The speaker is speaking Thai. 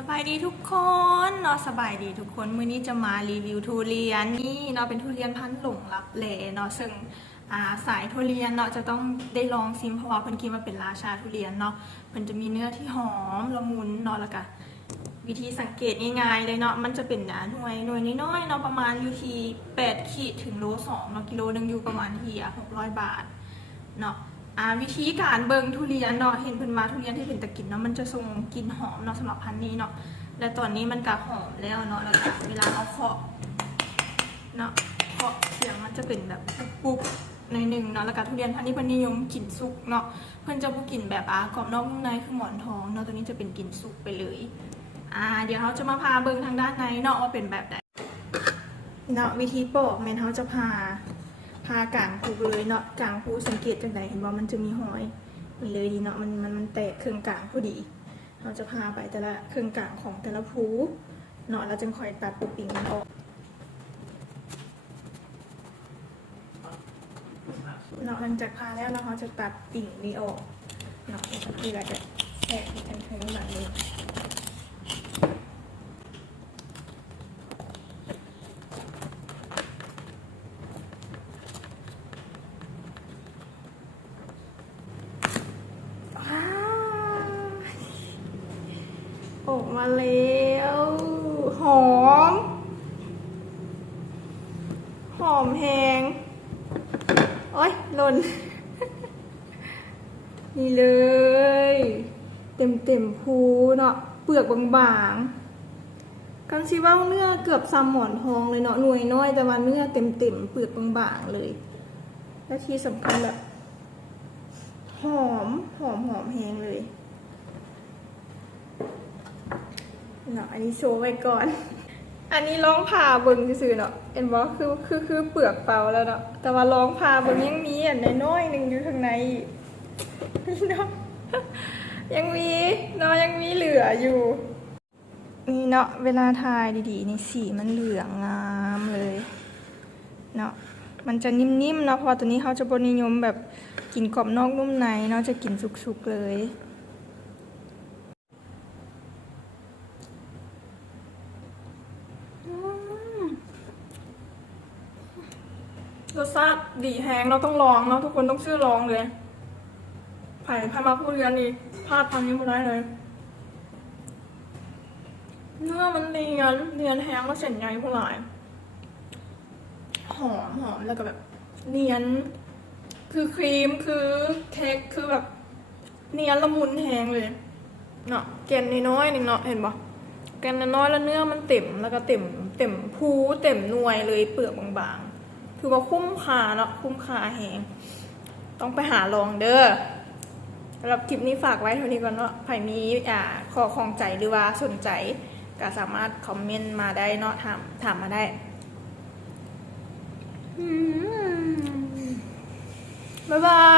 สบายดีทุกคนเนาะสบายดีทุกคนมื้อนี้จะมารีวิวทุเรียนนี่เนาะเป็นทุเรียนพันธุ์หลงลับแลเนาะซึ่งอาสายทุเรียนเนาะจะต้องได้ลองซิมเพราะว่าเพิ่นคิดว่าเป็นราชาทุเรียนเนาะเพิ่นจะมีเนื้อที่หอมละมุนเนาะแล้วก็วิธีสังเกตง่ายๆเลยเนาะมันจะเป็นหน่วยหน่วยน้อยๆเนาะประมาณอยู่ที่8ขีดถึงโล2เนาะกิโลหนึงอยู่ประมาณที่600 บาทเนาะ อ่าวิธีการเบิงทุเรียนเนาะเห็นเพิ่นมาทุเรียนที่เป็นตะกินเนาะมันจะส่งกลิ่นหอมเนาะสำหรับพันธุ์นี้เนาะและตอนนี้มันก็หอมแล้วเนาะแล้วก็เวลาเอาเคาะเนาะเคาะเสียงมันจะเป็นแบบปุ๊บๆในหนึ่งเนาะแล้วก็ทุเรียนพันธุ์นี้เพิ่นนิยมกลิ่นสุกเนาะเพิ่นจะบ่กลิ่นแบบอ่ากรอบนอกนุ่มในคือหมอนทองเนาะตัวนี้จะเป็นกลิ่นสุกไปเลยอ่าเดี๋ยวเราจะมาพาเบิงทางด้านในเนาะว่าเป็นแบบไหนเนาะวิธีปอกแม่นเขาจะพาากลางคูเลยเนาะกลางคูสังเกตจากไหนเห็นว่ามันจะมีหอยนี่เลยดีเนาะมันมันมันแตกเครื่องกลางพอดี เราจะพาไปแต่ละเครื่องกลางของแต่ละภูเนาะเราจึงคอยตัดปุกปิงมันออกเนาะหลังจากพาแล้วเราจะตัดปิ่งนี้ออกเนาะแล้วก็ที่เราจะแทะที่กันทั้งหลังเลยว้าว ออกมาแล้ว หอม หอมแหงโอ้ยหล่น นี่เลย เต็มเต็มๆภูเนาะเปลือกบางๆกันชิว่าเนื้อเกือบซ้ำหมอนทองเลยเนาะหน่วยน้อยแต่ว่าเนื้อเต็มเต็มเปลือกบางๆเลย และที่สำคัญแบบหอม หอมหอมแหงเลย เนาะอันนี้โชว์ไว้ก่อน อันนี้ร้องผ่าเบิ่งซื่อเนาะเห็นบ่คือคือคือเปลือกเปล่าแล้วเนาะแต่ว่าร้องผ่าเบิ่งยังมีอันน้อยหนึ่งอยู่ข้างในอีกเนาะยังมีเนาะยังมีเหลืออยู่นี่เนาะเวลาทายดีๆนี่สีมันเหลืองงามเลยเนาะมันจะนิ่มๆเนาะเพราะตัวนี้เขาจะบนิยมแบบกินกรอบนอกนุ่มในเนาะจะกินสุกๆเลย รสชาติดีแฮงเราต้องลองเนาะทุกคนต้องชื่อลองเลยไผ่พามาพูดกันอีกพลาดพันนี้ไม่ได้เลยเนื้อมันเนียนเนียนแฮงแล้วเส้นใยผู้หลาย หอมหอมแล้วก็แบบ เนียน คือครีมคือเค้กคือแบบ เนียนละมุนแฮงเลยเนาะแกนน้อยหนึ่งเนาะเห็นปะแกนน้อยแล้วเนื้อมันเต็มแล้วก็เต็มเต็มภูเต็มนวยเลยเปลือกบาง ๆคือว่าคุ้มค่าเนาะคุ้มค่าแหงต้องไปหาลองเด้อสำหรับคลิปนี้ฝากไว้เท่านี้ก่อนเนาะใครมีอ่าข้อของใจหรือว่าสนใจก็สามารถคอมเมนต์มาได้เนาะถามถามมาได้บ๊ายบาย